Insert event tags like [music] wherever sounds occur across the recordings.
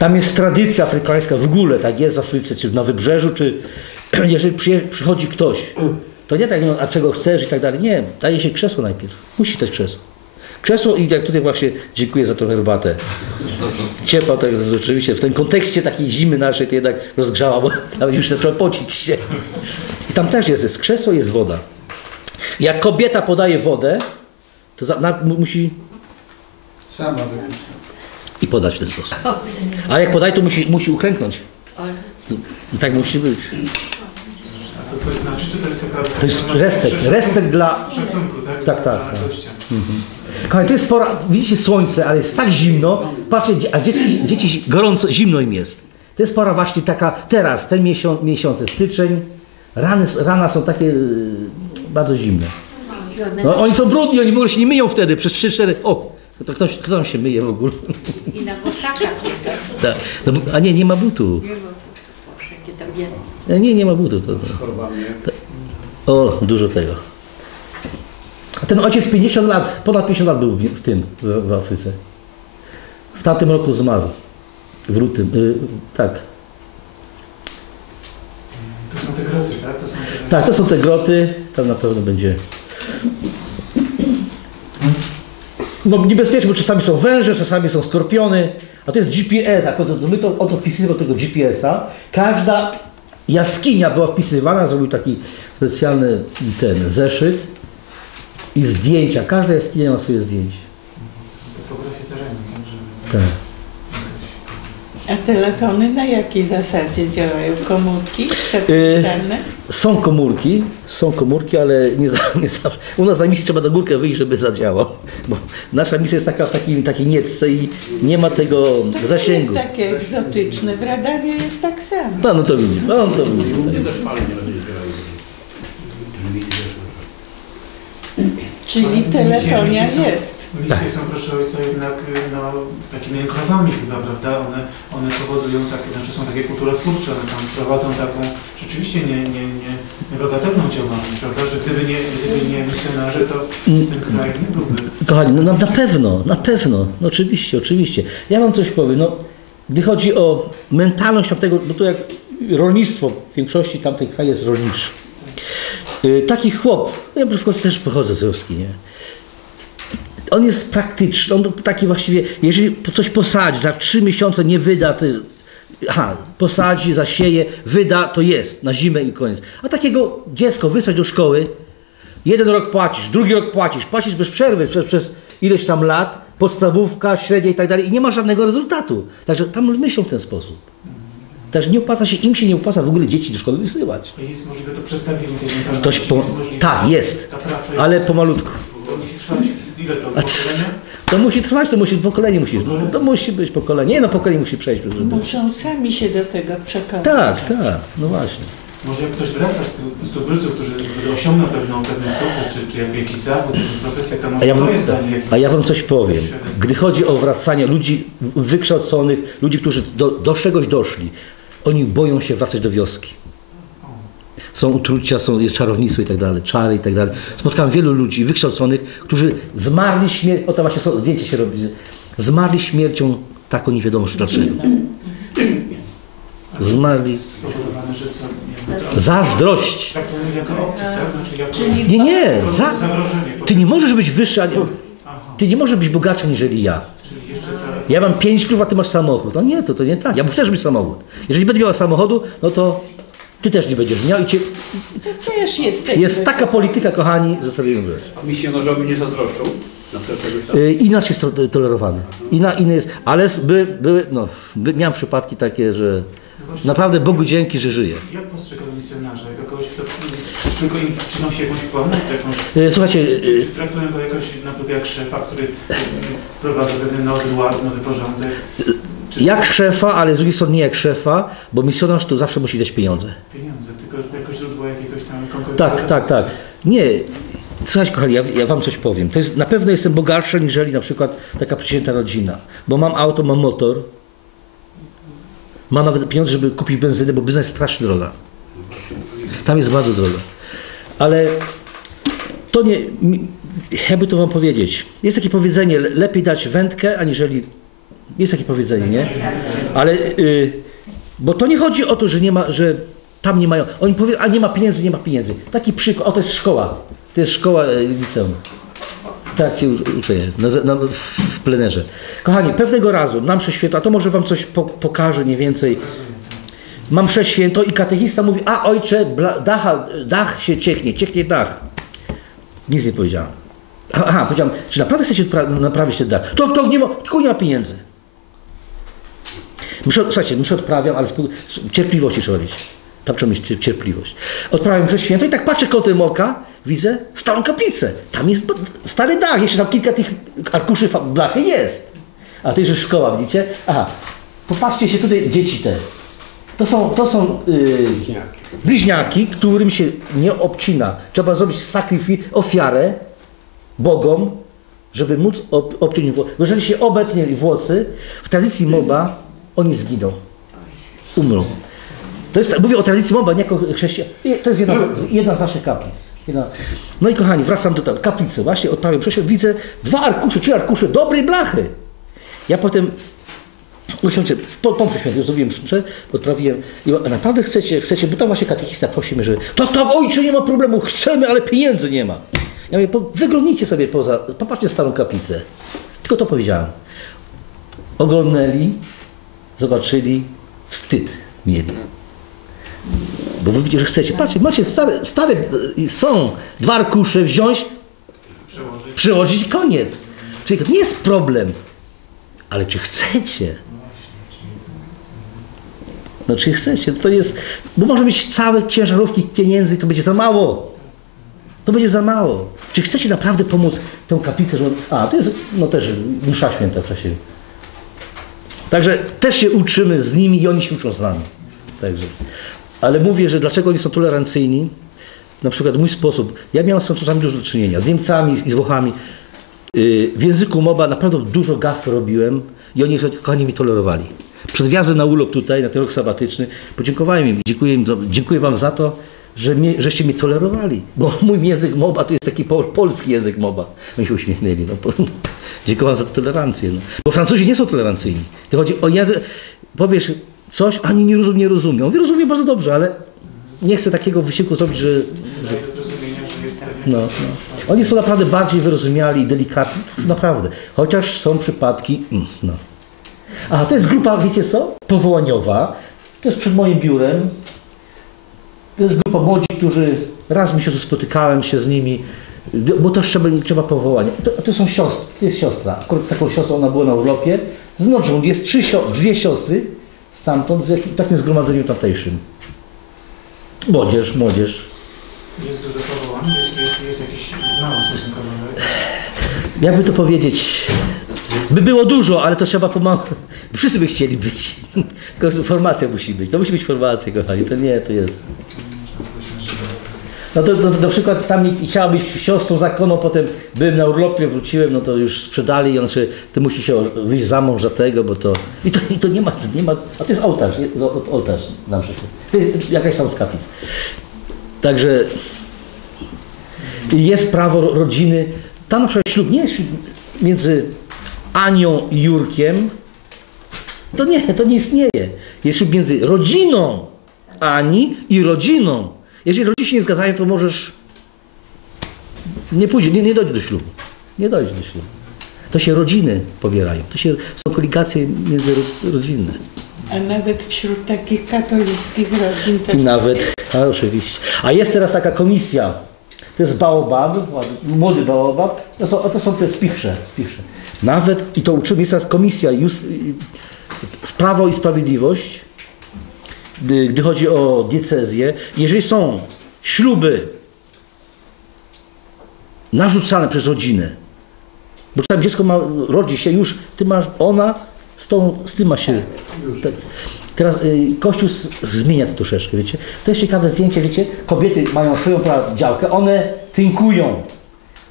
Tam jest tradycja afrykańska w ogóle, tak jest w Afryce, czy na wybrzeżu, czy [clears throat] jeżeli przychodzi ktoś, to nie tak, no, a czego chcesz i tak dalej. Nie, daje się krzesło najpierw. Musi dać krzesło. Krzesło i jak tutaj właśnie dziękuję za tą herbatę. Ciepła, tak rzeczywiście w tym kontekście takiej zimy naszej to jednak rozgrzała, bo [laughs] nawet już zaczęła pocić się. I tam też jest, jest krzesło, jest woda. Jak kobieta podaje wodę, to za, na, mu- musi Sama wypuszcza. I podać w ten sposób. A jak podaje, to musi, musi uklęknąć. I tak musi być. A to coś znaczy, czy to jest taka... To jest respekt. Respekt dla... Szacunku, tak? Tak, tak, tak. gościa. Kochani, to jest pora, widzicie słońce, ale jest tak zimno. Patrzcie, a dzieci, dzieci gorąco, zimno im jest. To jest pora właśnie taka, teraz, te miesiąc, miesiące, styczeń, rany, rana są takie yy, bardzo zimne. No, oni są brudni, oni w ogóle się nie myją wtedy, przez 3-4, o, to ktoś, kto tam się myje w ogóle? I na boszakach nie Tak. No, a nie, nie ma butu. Nie ma tam. E, Nie, nie ma butu. To, to. O, dużo tego. A ten ojciec 50 lat, ponad 50 lat był w, w tym, w, w Afryce. W tamtym roku zmarł. W lutym, y, tak. To są te groty, tak? To są te... Tak, to są te groty, tam na pewno będzie. No niebezpiecznie, bo czasami są węże, czasami są skorpiony, a to jest GPS, a my to oto wpisywamy do tego GPS-a. Każda jaskinia była wpisywana, zrobił taki specjalny ten zeszyt i zdjęcia. Każda jaskinia ma swoje zdjęcie. Topografię terenu, tak? A telefony na jakiej zasadzie działają? Komórki satelitarne? Są komórki, są komórki, ale nie, za, nie zawsze. U nas na misji trzeba do górkę wyjść, żeby zadziałał. Bo nasza misja jest taka w takiej, takiej niecce i nie ma tego To zasięgu. jest takie egzotyczne. W Radawie jest tak samo. No, no to widzimy, no to zbierali. Telewizji też. Czyli telefonia jest. Misje są, proszę ojca, jednak y, no, takimi enklawami chyba, prawda? One, one powodują takie, znaczy są takie kulturotwórcze, one tam prowadzą taką rzeczywiście nie, nie, nie, niebagatelną działalność, prawda? Że gdyby nie, gdyby nie misjonarze, to ten kraj nie byłby. Kochani, no, no na pewno, na pewno, no oczywiście, oczywiście. Ja wam coś powiem, no, gdy chodzi o mentalność tamtego, bo to jak rolnictwo w większości tamtych krajów jest rolniczy. Y, taki chłop, ja na przykład też pochodzę z wioski, nie? On jest praktyczny, on taki właściwie, jeżeli coś posadzi, za trzy miesiące nie wyda, to, aha, posadzi, zasieje, wyda, to jest, na zimę i koniec. A takiego dziecko wysłać do szkoły, jeden rok płacisz, drugi rok płacisz, płacisz bez przerwy przez, przez ileś tam lat, podstawówka, średnia i tak dalej i nie ma żadnego rezultatu. Także tam myślą w ten sposób. Także nie opłaca się, im się nie opłaca w ogóle dzieci do szkoły wysyłać. Jest możliwe to przestawienie tej mentalności? Po, jest możliwe, tak, jest, ale pomalutku. To musi trwać ile to A musi trwać, to musi, pokolenie musi, to, to musi być pokolenie. Nie no, pokolenie musi przejść. Żeby... Muszą sami się do tego przekonać. Tak, tak, no właśnie. Może jak ktoś wraca z, tu- z tubylców, którzy osiągną pewną, pewien sukces, czy, czy jakby jakiś zawód, jakąś profesję, to A może ja, to wam, jest dla nich jakiś... a ja wam coś powiem. Gdy chodzi o wracanie ludzi wykształconych, ludzi, którzy do, do czegoś doszli, oni boją się wracać do wioski. Są utrucia, są jest czarownictwo i tak dalej, czary i tak dalej. Spotkałem wielu ludzi wykształconych, którzy zmarli śmiercią, o to właśnie są, zdjęcie się robi, zmarli śmiercią taką nie wiadomo dlaczego. Zmarli. Zazdrość. Nie, nie, za, ty nie możesz być wyższy, a nie, Aha, ty nie możesz być bogatszy niżeli ja. Ja mam pięć krów, a ty masz samochód. No nie, to, to nie tak. Ja muszę też mieć samochód. Jeżeli będę miała samochodu, no to ty też nie będziesz miał i cię... To też jest. Jest taka polityka, kochani, że sobie mówię. A misjonarzowi nie zazdroszczą? Na przykład czegoś tam? Y, Inaczej jest to tolerowany. Inna, inny jest, ale by, były, no, by, miałem przypadki takie, że naprawdę Bogu dzięki, że żyję. Jak postrzega misjonarza? Jako kogoś, kto tylko im przynosi jakąś pomoc, jakąś... Y, Słuchajcie, Czy, y, czy traktują go jakoś na przykład jak szefa, który prowadzi pewien nowy ład, nowy porządek? Czy jak szefa, ale z drugiej strony nie jak szefa, bo misjonarz to zawsze musi dać pieniądze. pieniądze, tylko jako źródło jakiegoś tam konkretnego... Tak, tak, tak. Nie. Słuchajcie, kochani, ja, ja wam coś powiem. To jest, na pewno jestem bogatszy, niżeli na przykład taka przeciętna rodzina. Bo mam auto, mam motor. Mam nawet pieniądze, żeby kupić benzynę, bo benzyna jest strasznie droga. Tam jest bardzo droga. Ale to nie... Jakby to wam powiedzieć. Jest takie powiedzenie, le- lepiej dać wędkę, aniżeli Jest takie powiedzenie, nie? Ale, y, bo to nie chodzi o to, że nie ma, że tam nie mają, oni powiedzą, a nie ma pieniędzy, nie ma pieniędzy. Taki przykład, o to jest szkoła, to jest szkoła e, liceum. W trakcie u- uczenia, na, na, w, plenerze. Kochani, pewnego razu nam święto, a to może wam coś po, pokaże nie więcej. Mam mszę święto i katechista mówi, a ojcze, bla, dacha, dach się cieknie, cieknie dach. Nic nie powiedziałem. Aha, powiedziałem, czy naprawdę chcecie pra- naprawić ten dach? To, to nie ma, tylko nie ma pieniędzy. Muszę, słuchajcie, muszę odprawiam, ale cierpliwości trzeba mieć. Tam trzeba mieć cier- cierpliwość. Odprawiam mszę święto i tak patrzę kątem oka, widzę starą kaplicę. Tam jest stary dach, jeszcze tam kilka tych arkuszy blachy jest. A to już szkoła, widzicie? Aha, popatrzcie się tutaj, dzieci te. To są, to są yy, bliźniaki, którym się nie obcina. Trzeba zrobić sakrifis, ofiarę Bogom, żeby móc ob, obciąć włosy. Jeżeli się obetnie włosy, w tradycji moba oni zginą. Umrą. To jest, mówię o tradycji moba, nie jako chrześcijan. To jest jedna, jedna z naszych kaplic. Jedna. No i kochani, wracam do tego. Kaplicy. Właśnie odprawiam przecież widzę dwa arkusze, trzy arkusze dobrej blachy. Ja potem Usiądźcie, po, po świętej zrobiłem mszę, odprawiłem i naprawdę chcecie, chcecie, bo tam właśnie katechista prosi mnie, że tak, tak, ojcze, nie ma problemu, chcemy, ale pieniędzy nie ma. Ja mówię, wyglądnijcie sobie poza, popatrzcie starą kaplicę. Tylko to powiedziałem. Oglądnęli, zobaczyli, wstyd mieli. Bo wy widzicie, że chcecie. Patrzcie, macie stare, stare y, są dwa arkusze wziąć, Przełożyć. przyłożyć i koniec. Czyli to nie jest problem. Ale czy chcecie? No czy chcecie? To jest, bo może mieć całe ciężarówki pieniędzy, to będzie za mało. To będzie za mało. Czy chcecie naprawdę pomóc tę kaplicę? Że... A, to jest no też msza święta w czasie. Także też się uczymy z nimi i oni się uczą z nami. Także. Ale mówię, że dlaczego oni są tolerancyjni? Na przykład mój sposób. Ja miałem z Francuzami dużo do czynienia, z Niemcami i z Włochami. Yy, W języku moba naprawdę dużo gaf robiłem i oni kochani mi tolerowali. Przed wjazdem na urlop tutaj, na ten rok sabatyczny, podziękowałem im, dziękuję, im dziękuję wam za to, że mnie, żeście mnie tolerowali. Bo [laughs] mój język moba to jest taki po, polski język moba. Oni się uśmiechnęli. No, po, [laughs] dziękuję za tolerancję. No. Bo Francuzi nie są tolerancyjni. To chodzi o język, powiesz coś, ani nie rozumie, nie rozumie. On rozumie bardzo dobrze, ale nie chce takiego wysiłku zrobić, że, że no, no. Oni są naprawdę bardziej wyrozumiali, delikatni, to naprawdę. Chociaż są przypadki, mm, no. A to jest grupa, wiecie co? Powołaniowa. To jest przed moim biurem. To jest grupa młodzi, którzy raz w miesiącu spotykałem się z nimi, bo też trzeba, trzeba powołania. To, to są siostry, to jest siostra. Akurat z taką siostrą ona była na urlopie. Z Noczu jest trzy, dwie siostry stamtąd, w jakim- takim zgromadzeniu tamtejszym. Młodzież, młodzież. Jest dużo powołań, jest, jest, jest jakiś mało stosunkowo. jakby to powiedzieć, by było dużo, ale to trzeba pomału. [laughs] Wszyscy by chcieli być. [laughs] Tylko formacja musi być. To musi być formacja, kochani. To nie, to jest. No to no, na przykład tam chciała być siostrą zakonną, potem byłem na urlopie, wróciłem, no to już sprzedali, on czy ty musisz się wyjść za mąż za tego, bo to... I to, i to nie ma, nie ma... A to jest ołtarz, jest ołtarz na przykład. To jest jakaś tam z. Także jest prawo ro- rodziny. Tam na przykład ślub nie jest między Anią i Jurkiem. To nie, to nie istnieje. Jest ślub między rodziną Ani i rodziną. Jeżeli rodzice się nie zgadzają, to możesz. Nie pójdzie, nie, nie dojdzie do ślubu. Nie dojdzie do ślubu. To się rodziny pobierają. To się, są koligacje międzyrodzinne. A nawet wśród takich katolickich rodzin też Nawet, a oczywiście. A jest teraz taka komisja. To jest baobab, młody baobab. To są, to są te spichrze, spichrze. Nawet, i to uczymy, jest teraz komisja just, y, Prawo i Sprawiedliwość, gdy, gdy chodzi o diecezję. Jeżeli są śluby narzucane przez rodzinę, bo czasami dziecko ma, rodzi się już, ty masz, ona z, tą, z tym ma się... Tak. Teraz y, Kościół zmienia to troszeczkę, wiecie. To jest ciekawe zdjęcie, wiecie. Kobiety mają swoją działkę, one tynkują.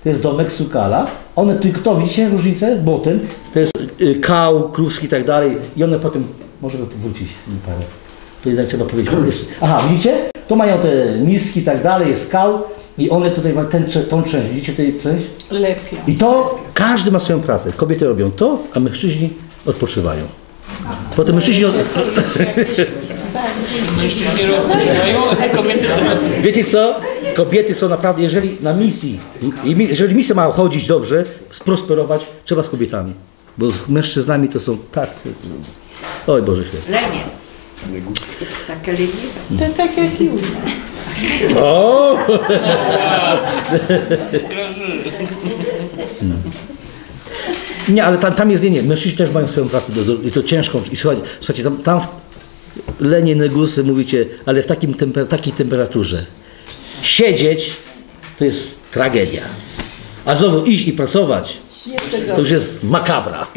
To jest domek Sukala. One to, widzicie różnicę? Botem. To jest y, kał, krówski i tak dalej. I one potem, może wrócić. parę. To jednak trzeba powiedzieć. Jeszcze. Aha, widzicie? To mają te miski i tak dalej, jest kał. I one tutaj mają ten, tą część, widzicie tutaj część? lepiej. I to każdy ma swoją pracę. Kobiety robią to, a mężczyźni odpoczywają. Potem mężczyźni... Od... Mężczyźni a kobiety są Wiecie co? Kobiety są naprawdę, jeżeli na misji, jeżeli misja ma chodzić dobrze, sprosperować, trzeba z kobietami. Bo z mężczyznami to są tacy... Oj Boże święty. Lenie. Takie leniwe. To tak jak. O! graży. [laughs] Nie, ale tam, tam jest, nie, nie, mężczyźni też mają swoją pracę do, do, i to ciężką. I słuchajcie, słuchajcie tam, tam w lenie, negusy mówicie, ale w takim temper, takiej temperaturze. Siedzieć to jest tragedia. A znowu iść i pracować, to już jest makabra.